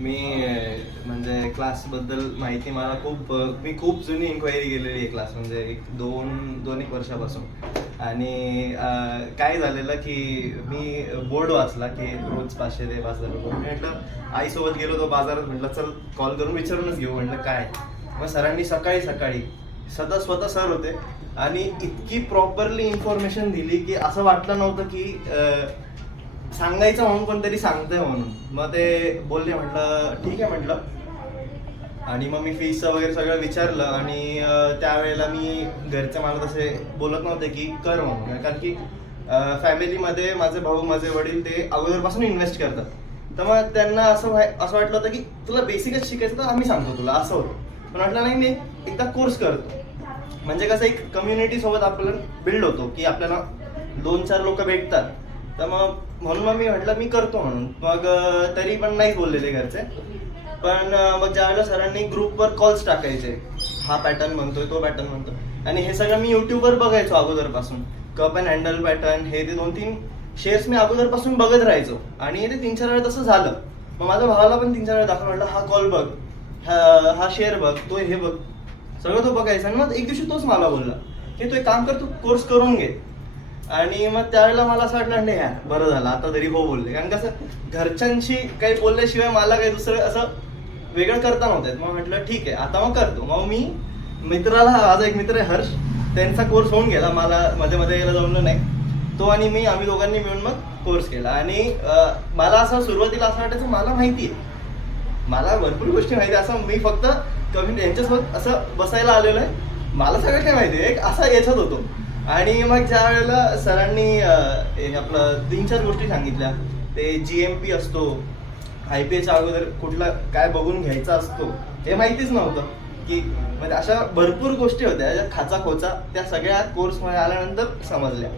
मी म्हणजे क्लासबद्दल माहिती मला मी खूप जुनी इन्क्वायरी केलेली आहे क्लास, म्हणजे दोन एक वर्षापासून. आणि काय झालेलं की मी बोर्ड वाचला की रोज 500 ते 5,000 रुपये. मी म्हटलं आईसोबत गेलो तो बाजारात, म्हटलं चल कॉल करून विचारूनच घेऊ, म्हटलं काय. मग सरांनी सकाळी स्वतः सर होते आणि इतकी प्रॉपरली इन्फॉर्मेशन दिली की असं वाटलं नव्हतं की सांगायचं म्हणून कोणतरी सांगतंय म्हणून. मग ते बोलले, म्हटलं ठीक आहे म्हटलं. आणि मग मी फीसचं वगैरे सगळं विचारलं आणि त्यावेळेला मी घरचे मला तसे बोलत नव्हते की कर म्हणून, कारण की फॅमिलीमध्ये माझे भाऊ माझे वडील ते अगोदरपासून इन्व्हेस्ट करतात. तर मग त्यांना असं वाटलं होतं की तुला बेसिकच शिकायचं तर आम्ही सांगतो तुला, असं होतं. पण म्हटलं नाही, मी एकदा कोर्स करतो, म्हणजे कसं एक कम्युनिटी सोबत आपल्याला बिल्ड होतो की आपल्याला 2-4 लोक भेटतात. तर मग म्हणून मी म्हटलं मी करतो म्हणून. मग तरी पण नाही बोललेले घरचे. पण मग ज्यावेळेला सरांनी ग्रुपवर कॉल्स टाकायचे, हा पॅटर्न म्हणतोय तो पॅटर्न म्हणतोय, आणि हे सगळं मी युट्यूबवर बघायचो अगोदरपासून. कप अँड हँडल पॅटर्न हे ते 2-3 शेअर्स मी अगोदरपासून बघत राहायचो. आणि ते 3-4 वेळा तसं झालं. मग माझ्या भावाला पण 3-4 वेळा दाखवलं, म्हटलं हा कॉल बघ, हा शेअर बघ, तो हे बघ, सगळं तो बघायचा. आणि मग एक दिवशी तोच मला बोलला की तू एक काम कर, तू कोर्स करून घे. आणि मग त्यावेळेला मला असं वाटलं नाही यार बरं झालं आता तरी हो बोलले, कारण कसं घरच्यांशी काही बोलल्याशिवाय मला काही दुसरं असं वेगळं करता नव्हतं. मग म्हटलं ठीक आहे आता मग करतो. मग मी माझा एक मित्र आहे हर्ष, त्यांचा कोर्स होऊन गेला, मला मध्ये मध्ये यायला जमलं नाही. तो आणि आम्ही दोघांनी मिळून मग कोर्स केला. आणि मला असं सुरुवातीला असं वाटायचं मला माहिती आहे, मला भरपूर गोष्टी माहिती आहे, असं मी फक्त यांच्यासोबत असं बसायला आलेलो आहे, मला सगळं काय माहिती आहे, एक असा याच्यात होतो. आणि मग ज्या वेळेला सरांनी आपलं 3-4 गोष्टी सांगितल्या, ते GMP असतो, IPAच्या अगोदर कुठला काय बघून घ्यायचा असतो हे माहितीच नव्हतं, की म्हणजे अशा भरपूर गोष्टी होत्या ज्या खाचा खोचा त्या सगळ्या कोर्समध्ये आल्यानंतर समजल्या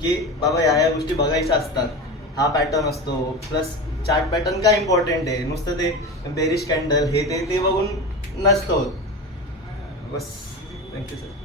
की बाबा या गोष्टी बघायच्या असतात. हा पॅटर्न असतो, प्लस चार्ट पॅटर्न काय इम्पॉर्टंट आहे, नुसतं ते बेरिश कॅन्डल हे ते बघून नसतं. बस, थँक्यू सर.